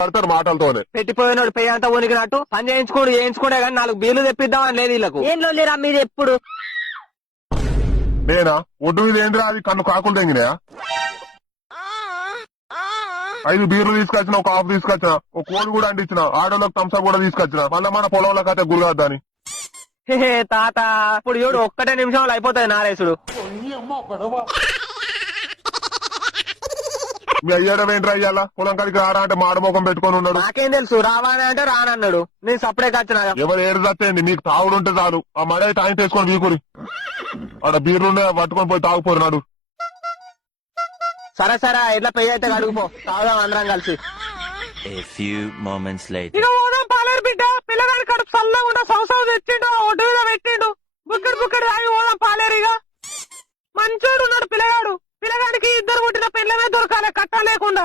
పడతారు మాటలతోనే. పెట్టిపోయినోడు పెయ్యి అంతా ఉనికినట్టు పని చేయించుకోడే కానీ 4 బీర్లు తెప్పిద్దామని లేదు వీళ్ళకు. ఏం లేరా మీరు ఎప్పుడు నేనా ఒడ్డు మీద ఏంద్రా అది కన్ను కాకులు తెంగినాయా? 5 బీర్లు తీసుకొచ్చిన, ఒక హాఫ్ తీసుకొచ్చిన, ఒక కోడి కూడా అంటించిన, ఆడోళ్ళకి థమ్స్అప్ కూడా తీసుకొచ్చిన. మళ్ళీ మన పొలంలో కథ గురిగాద్దని. హే తాత ఇప్పుడు చూడు ఒక్కటే నిమిషంలో అయిపోతుంది నారేసుడు. మీ అయ్యాడ ఏంట్రా అయ్యాలా? పొలం కాడికి రారా అంటే మాడమోకం పెట్టుకొని ఉన్నాడు. నాకేం తెలుసు రావాని అంటే రానన్నాడు. నేను సపరేట్ వచ్చిన. ఎవరు ఏడు చచ్చేయండి, మీకు తాగుడు ఉంటే చాలు. ఆ మడ అయితే ఆయన తీసుకొని వీకురి ఆడ బీర్లుండే పట్టుకొని పోయి తాగుపోయినాడు. సరే సరే ఎట్లా పెయ్యి అయితే కడుగుపో, తాగుదాం అందరం కలిసి. A few moments later. ఇక పోదాం పాలేరు బిడ్డ. పిల్లగాడి కడుపు చల్లగా ఉండ సంవత్సరం తెచ్చిండు, ఒడ్డు మీద పెట్టిండు. బుక్కడి తాగి పోదాం పాలేరుగా. మంచోడు ఉన్నాడు పిల్లగాడు. పిల్లగాడికి 2 పుట్టిన పిల్లమే దొరకాలి కట్ట లేకుండా.